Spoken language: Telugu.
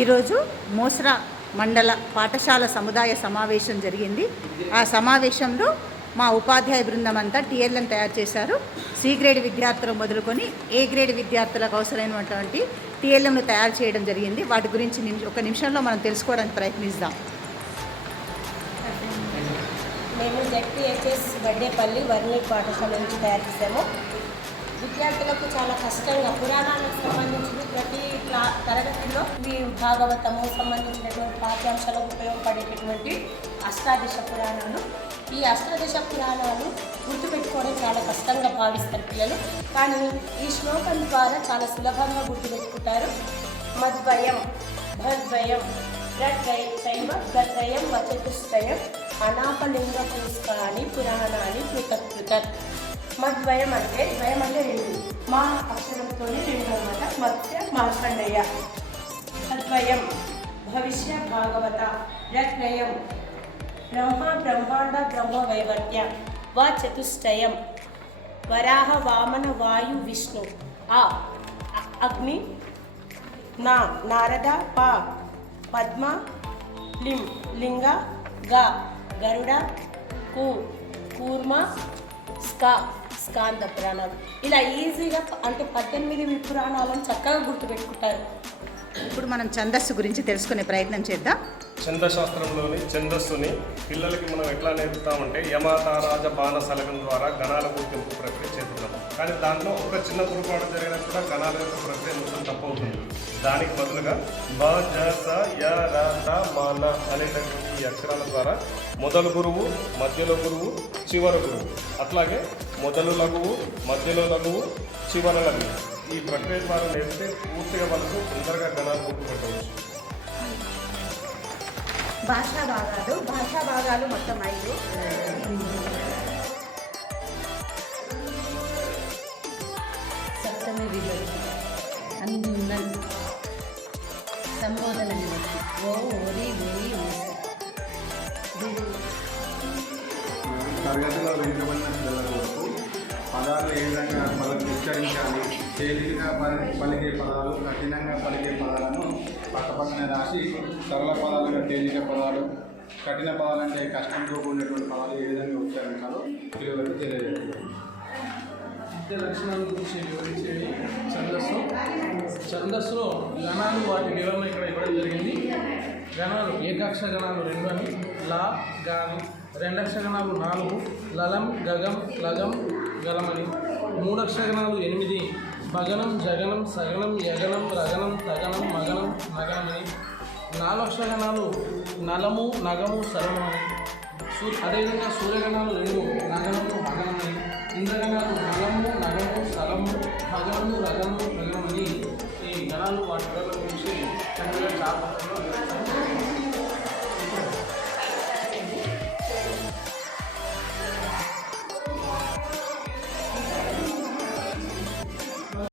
ఈరోజు మోస్రా మండల పాఠశాల సముదాయ సమావేశం జరిగింది. ఆ సమావేశంలో మా ఉపాధ్యాయ బృందం అంతా టీఎల్ఎం తయారు చేశారు. సి గ్రేడ్ విద్యార్థులు మొదలుకొని ఏ గ్రేడ్ విద్యార్థులకు అవసరమైనటువంటి టీఎల్ఎంను తయారు చేయడం జరిగింది. వాటి గురించి ఒక నిమిషంలో మనం తెలుసుకోవడానికి ప్రయత్నిద్దాం. మేము జెడ్పీహెచ్ఎస్ గడ్డేపల్లి వర్ణి పాఠశాల నుంచి తయారు చేసాము. విద్యార్థులకు చాలా కష్టంగా పురాణాలకు సంబంధించిన ప్రతి తరగతిలో ఈ భాగవతము సంబంధించినటువంటి పాఠ్యాంశాలకు ఉపయోగపడేటటువంటి అష్టాదశ పురాణాలు. ఈ అష్టాదశ పురాణాలు గుర్తుపెట్టుకోవడం చాలా కష్టంగా భావిస్తారు పిల్లలు, కానీ ఈ శ్లోకం ద్వారా చాలా సులభంగా గుర్తుపెట్టుకుంటారు. మద్వయం భద్వయం రట్రయం గత్రయం వచతుష్టయం అనాపలింగ పుష్కాని పురాణాన్ని పృథక్. మద్వయం అంటే ద్వయం అంటే రెండు, మా అక్షరంతో రెండు అన్నమాట. మత్స్య మార్కండేయ. తద్వయం భవిష్య భాగవత. రత్రయం బ్రహ్మాండ బ్రహ్మ వైవర్త్య. వా చతుష్టయం వరాహ వామన వాయు విష్ణు. ఆ అగ్ని. నా నారద. పా పద్మ. లింగ. గా గరుడ. కూర్మ. స్కాంద పురాణాలు. ఇలా ఈజీగా అంటే 18 పురాణాలను చక్కగా గుర్తుపెట్టుకుంటారు. ఇప్పుడు మనం ఛందస్సు గురించి తెలుసుకునే ప్రయత్నం చేద్దాం. ఛందశాస్త్రంలోని ఛందస్సుని పిల్లలకి మనం ఎట్లా నేర్పుతామంటే యమాతారాజ బాణ సలగం ద్వారా గణాల గుర్తింపు ప్రక్రియ చేస్తున్నాం. కానీ దాంట్లో ఒక చిన్న పొరపాటు జరిగినా కూడా గణాల యొక్క ప్రక్రియ మొత్తం తప్పవుతుంది. దానికి బదులుగా బ జ స య ర త మ న అనేటటువంటి ఈ అక్షరాల ద్వారా మొదలు గురువు, మధ్యలో గురువు, చివర గురువు, అట్లాగే మొదలు లఘువు, మధ్యలో లఘువు, చివర లఘువు, ఈ ప్రక్రియ ద్వారా నేర్పితే పూర్తిగా వాళ్ళకు తొందరగా గణాలు గుర్తుపెట్టవచ్చు. భాషా భాగాలు మొత్తం 5. సప్తమి విభక్తి. అన్నల్ సంబోధన విభక్తి. ఓ ఓరి ఓరి తరగతిలో వెనుకబడిన పిల్లల వరకు పదాలు ఏ విధంగా ఉచ్చరించాలి, తేలికగా పలికే పదాలు, కఠినంగా పలికే పదాలను పక్కపక్కనే రాసి సరళ పదాలుగా తేలిక పదాలు, కఠిన పదాలంటే కష్టంతో కూడినటువంటి పదాలు ఏ విధంగా ఉచ్చరించాలో పిల్లలకు తెలియజేస్తారు. విద్య లక్షణాల గురించి వివరించేది ఛందస్సు. ఛందస్సులో గణాలు వాటి వివరణ ఇక్కడ ఇవ్వడం జరిగింది. గణాలు ఏకాక్ష గణాలు 2 అని, లా గా అని, రెండక్షర గణాలు 4, లలం గగం లగం గలమని, మూడక్షర గణాలు 8, భగనం జగనం సగనం యగనం రగనం తగనం మగనం నగనమని, 4 అక్షర గణాలు నలము నగము సరము అని, అదేవిధంగా సూర్యగణాలు 2, నగనము మగనమని, ఇంద్రగణాలు నలము నగము సలము భగనము రగము గగనమని. ఈ గణాలు వాటి గురించి చక్కగా చాలా